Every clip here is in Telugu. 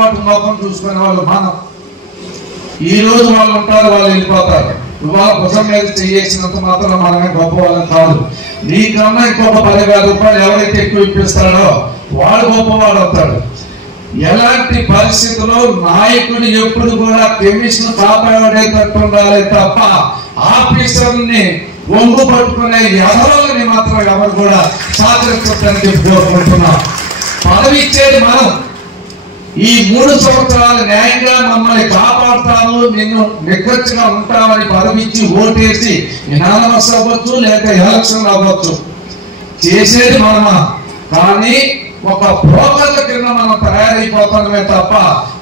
వాటి మొత్తం చూసుకునే వాళ్ళు మనం. ఈ రోజు వాళ్ళు ఉంటారు, వాళ్ళు వెళ్ళిపోతారు. ఇవాళ భుజం మీద చేసినంత మాత్రం మనమే గొప్ప వాళ్ళని కాదు. నీకన్నా ఇంకొక 10,000 రూపాయలు ఎవరైతే ఎక్కువ ఇప్పిస్తాడో వాడు గొప్పవాడు అవుతాడు. ఎలాంటి పరిస్థితుల్లో నాయకుడు ఎప్పుడు కూడా కమిషన్ కాపాడేటట్టు ఉండాలి తప్ప ఆఫీసర్ని ఒంగు పట్టుకునే ఎవరిని మాత్రం ఎవరు కూడా సహకరించడానికి కోరుకుంటున్నాం. పదవి ఇచ్చేది మనం. ఈ 3 సంవత్సరాలు న్యాయంగా మమ్మల్ని కాపాడుతాము, నిన్ను నిక్కచ్చిగా ఉంటామని పదవి ఇచ్చి ఓటేసి యునానిమస్ అవ్వచ్చు లేక ఎలక్షన్ అవ్వచ్చు, చేసేది మనమా. కానీ ఒక బ్రోకర్ల కింద మనం తయారైపోతామే తప్ప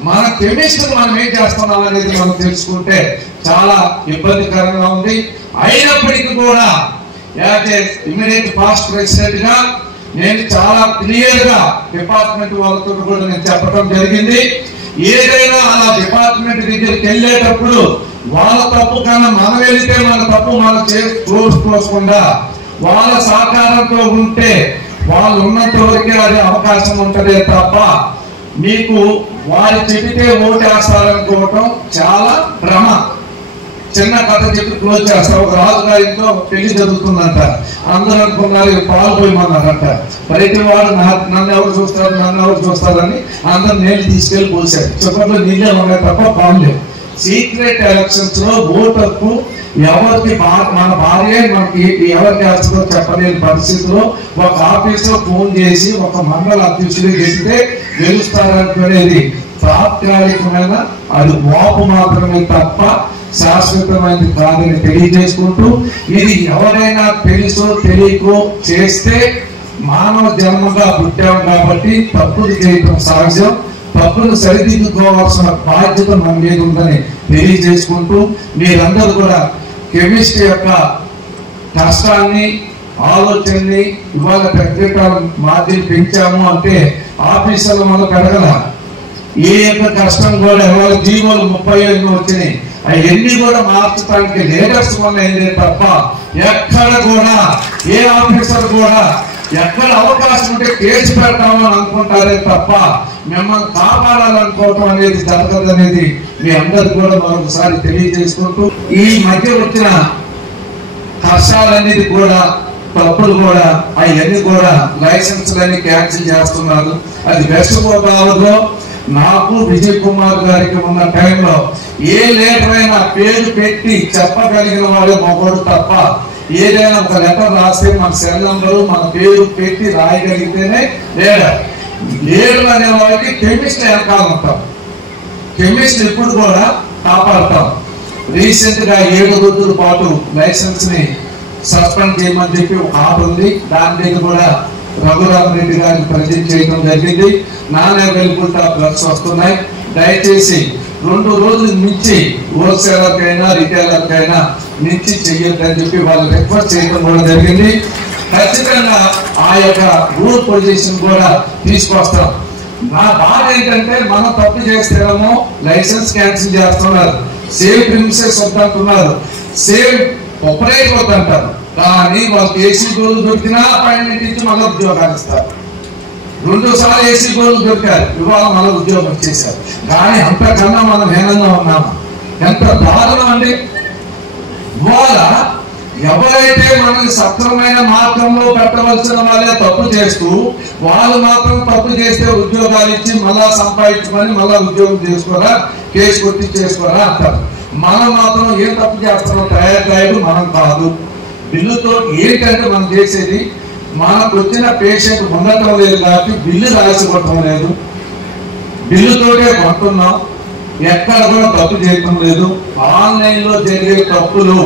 మన కెమిస్ట్రీ మనం ఏం చేస్తున్నాం అనేది మనం తెలుసుకుంటే చాలా ఇబ్బందికరంగా ఉంది. అయినప్పటికీ కూడా as a immediate past president గా నేను చాలా క్లియర్ గా డిపార్ట్మెంట్ వాళ్ళతో కూడా నేను చెప్పడం జరిగింది. ఏదైనా అలా డిపార్ట్మెంట్ దగ్గరికి వెళ్ళేటప్పుడు వాళ్ళ తప్పు కన్నా మనం వెళితే మన తప్పు మనం చూసుకోకుండా వాళ్ళ సహకారంతో ఉంటే వాళ్ళు ఉన్నంత వరకే అది అవకాశం ఉంటదే తప్ప మీకు వారు చెబితే ఓటేస్తారనుకోవటం చాలా భ్రమ. చిన్న కథ చెప్పి క్లోజ్ చేస్తారు. ఒక రాజుగారితో పెళ్లి జరుగుతుందంట. అందరూ అనుకున్నారు పాల్పోయమన్నారంట. బయట వాడు నన్ను ఎవరు చూస్తారని అందరు నీళ్ళు తీసుకెళ్లి పోసారు. చెప్పట్లో నీళ్ళే ఉన్నాయి తప్ప పాలు. సీక్రెట్ ఎలక్షన్స్ లో ఓటర్కు ఎవరికి మన భార్య మనకి ఎవరికి వేస్తుందో చెప్పలేని పరిస్థితిలో ఒక ఆఫీసులో ఫోన్ చేసి ఒక మండల అధ్యక్షుడు గెలిస్తే గెలుస్తారనుకునేది తాత్కాలికమైన, అది వాపు మాత్రమే తప్ప శాశ్వతమైనది కాదని తెలియజేసుకుంటూ, ఇది ఎవరైనా తెలుసో తెలియకో చేస్తే మానవ జన్మగా పుట్టాం కాబట్టి తప్పులు చేయటం సహజం. తప్పులు సరిదిద్దుకోవాల్సిన బాధ్యత మన మీద ఉందని తెలియజేసుకుంటూ, మీరందరూ కూడా కెమిస్ట్రీ యొక్క కష్టాన్ని ఆలోచనని ఇవాళ ప్రత్యేకాల మార్జిన్ పెంచాము అంటే ఆఫీసర్లు మనం పెరగల. ఏ యొక్క కష్టం కూడా ఇవాళ జీవోలు 35 వచ్చినాయి. అవన్నీ కూడా మార్చడానికి లీడర్స్ వల్ల అయిందే తప్ప ఎక్కడ కూడా ఏ ఆఫీసర్ కూడా ఎక్కడ అవకాశం ఉంటే కేసు పెడతామని అనుకుంటారే తప్ప మిమ్మల్ని కాపాడాలనుకోవటం అనేది జరగదనేది మీ అందరికి కూడా మరొకసారి తెలియజేసుకుంటూ, ఈ మధ్య వచ్చిన కష్టాలనేది కూడా తప్పులు కూడా అవన్నీ కూడా లైసెన్స్లన్నీ క్యాన్సిల్ చేస్తున్నారు. అది వెస్ట్ గోదావరిలో నాకు విజయ్ కుమార్ గారికి ఉన్న టైంలో ఏ లీడర్ అయినా పేరు పెట్టి చెప్పగలిగిన వాడు మొగోడు తప్ప ఏదైనా ఒక లెటర్ రాస్తే మన సెల్ నంబరు మన పేరు పెట్టి రాయగలిగితేనే లీడర్. లీడర్ అనే వాళ్ళకి కెమిస్ట్ వెనకాల ఉంటాం. కెమిస్ట్ ఎప్పుడు కూడా కాపాడతాం. రీసెంట్ గా 7 రోజుల పాటు లైసెన్స్ ని సస్పెండ్ చేయమని చెప్పి ఒక ఆర్డర్ ఉంది. దాని మీద కూడా రఘురామ్ రెడ్డి గారిని ప్రజెంట్ చేయడం జరిగింది. నాన్ అవైలబుల్ డ్రగ్స్ వస్తున్నాయి. దయచేసి 2 రోజుల నుంచి హోల్సేలర్ కైనా రిటైలర్ కైనా నుంచి చెయ్యొద్దని చెప్పి వాళ్ళు రిక్వెస్ట్ చేయడం కూడా జరిగింది. ఖచ్చితంగా ఆ యొక్క రూల్ పొజిషన్ కూడా తీసుకొస్తాం. నా బాధ ఏంటంటే మనం తప్పు చేస్తేనేమో లైసెన్స్ క్యాన్సిల్ చేస్తున్నారు, సేవ్ ప్రిమిసెస్ వద్దంటున్నారు, సేవ్ ఆపరేట్ వద్దంటారు. కానీ వాళ్ళకి ఏసీ గోలు దొరికినా పైన నుంచి మళ్ళీ ఉద్యోగాలు ఇస్తారు. 2 సార్లు ఏసీ గోలు దొరికారు, ఇవాళ మళ్ళీ ఉద్యోగం వచ్చేసారు. కానీ అంతకన్నా మనం హీనంగా ఉన్నాము. ఎంత దారుణం అండి. ఇవాళ ఎవరైతే మనకి సక్రమైన మార్గంలో పెట్టవలసిన వాళ్ళే తప్పు చేస్తూ వాళ్ళు మాత్రం తప్పు చేస్తే ఉద్యోగాలు ఇచ్చి మళ్ళా సంపాదించుకొని మళ్ళా ఉద్యోగం చేసుకోరా, కేసు కొట్టి చేసుకోరా అంటారు. మనం మాత్రం ఏం తప్పు చేస్తున్నాం? తయారు మనం కాదు. బిల్లుతో ఏంటంటే మనం చేసేది, మనకు వచ్చిన పేషెంట్ ఉండటం లేదు కాబట్టి బిల్లు రాసివ్వటం లేదు, బిల్లుతోటే కొంటున్నాం, ఎక్కడ కూడా తప్పు చేయటం లేదు. ఆన్లైన్ లో జరిగే తప్పులు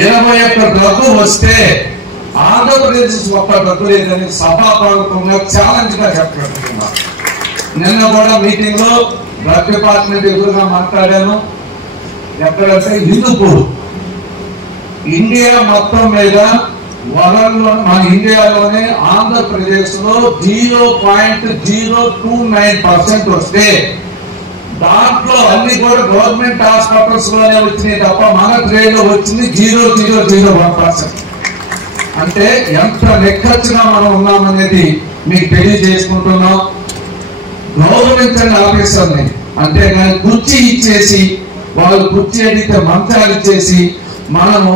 21 డబ్బు వస్తే ఆంధ్రప్రదేశ్ ఒక్క డబ్బు లేదని సభాపూర్వకంగా ఛాలెంజ్ గా చెప్పుకుంటున్నా. నిన్న కూడా మీటింగ్ లో డ్రగ్ డిపార్ట్మెంట్ ఎదురుగా మాట్లాడాను. ఎక్కడంటే హిందూపూర్ ఇండియా మొత్తం మీద వరల్డ్లో మన ఇండియాలోనే ఆంధ్రప్రదేశ్ లో 0.029% వస్తే దాంట్లో అన్ని కూడా గవర్నమెంట్ హాస్పిటల్స్ లోనే వచ్చినాయి తప్ప మన ట్రేడ్ లో వచ్చింది 0.001%. అంటే ఎంత లెక్కచ్చుగా మనం ఉన్నామనేది మీకు తెలియజేసుకుంటున్నాం. గౌరవించండి ఆఫీసర్ని, అంతేగాని కుర్చీ ఇచ్చేసి వాళ్ళు కుర్చీ అడిగితే మంచాలు ఇచ్చేసి మనము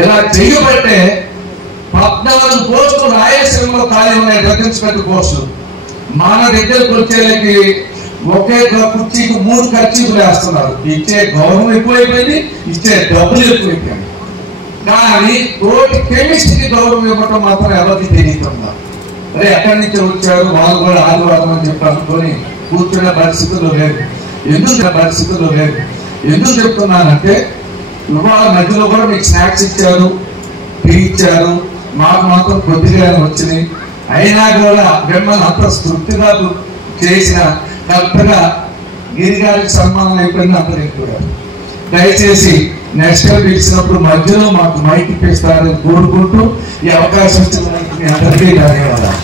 ఇలా చేయబట్టే 14 పోస్టులు రాయలసీమలో ఖాళీ ఉన్నాయి, రచించబెట్టు పోస్టులు. మన దగ్గరకు వచ్చేలకి ఒకే కుర్చీకి 3 ఖర్చీలు వేస్తున్నారు. ఇచ్చే గౌరవం ఎక్కువైపోయింది, ఇచ్చే డబ్బులు ఎక్కువైపోయింది. కానీ తోటి కెమిస్ట్రీకి గౌరవం ఇవ్వటం మాత్రం ఎవరికి తెలియకుండా, అరే ఎక్కడి నుంచి వచ్చారు వాళ్ళు కూడా ఆదివారం అని చెప్పి అనుకొని కూర్చునే పరిస్థితుల్లో లేదు. ఎందుకు చెప్తున్నానంటే ఇవాళ మధ్యలో కూడా మీకు స్నాక్స్ ఇచ్చారు, టీ ఇచ్చారు, మాకు మాత్రం కొద్దిగానే వచ్చినాయి. అయినా కూడా మిమ్మల్ని అంత తృప్తిగా చేసిన కరెక్ట్గా గిరిగారికి సన్మానం అయిపోయింది అందరికి కూడా. దయచేసి నెక్స్ట్ టైం పిలిచినప్పుడు మధ్యలో మాకు మైక్ ఇప్పిస్తారని కోరుకుంటూ ఈ అవకాశం ఇచ్చిన అందరికీ ధన్యవాదాలు.